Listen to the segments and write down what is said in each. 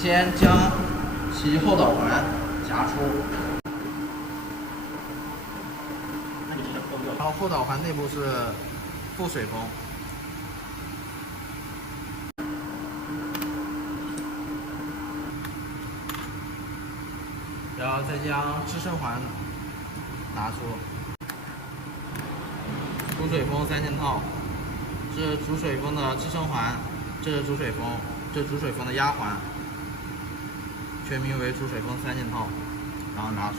先将其后导环夹出，然后后导环内部是副水封。 然后再将支撑环拿出，主水封3件套，这是主水封的支撑环，这是主水封，这是主水封的压环，全名为主水封3件套，然后拿出。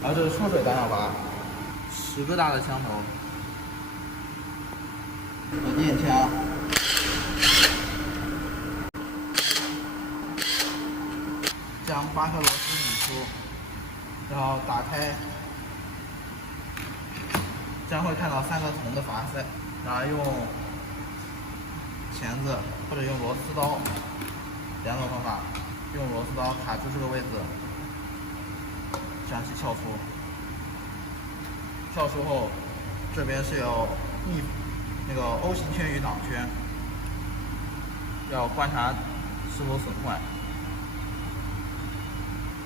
然后这是出水单向阀，10个大的枪头和电枪。 将8颗螺丝拧出，然后打开，将会看到3个铜的阀塞，然后用钳子或者用螺丝刀，2种方法，用螺丝刀卡住这个位置，将其撬出。撬出后，这边是有那个 O 型圈与挡圈，要观察是否损坏。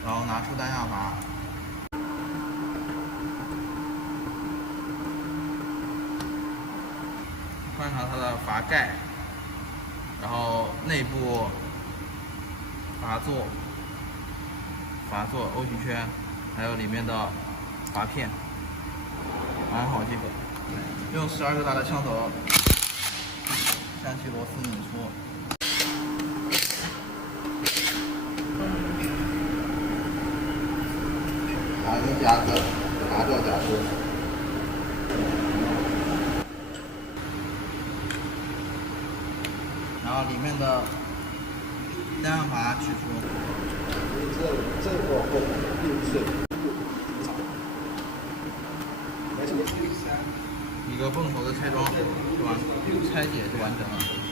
然后拿出单向阀，观察它的阀盖，然后内部阀座、O 型圈，还有里面的阀片，完好即可。用12个大的枪头将其螺丝拧出。 用夹子拿着夹出，然后里面的单向阀取出。这个后是一个泵头的拆装就完，拆解就完成了。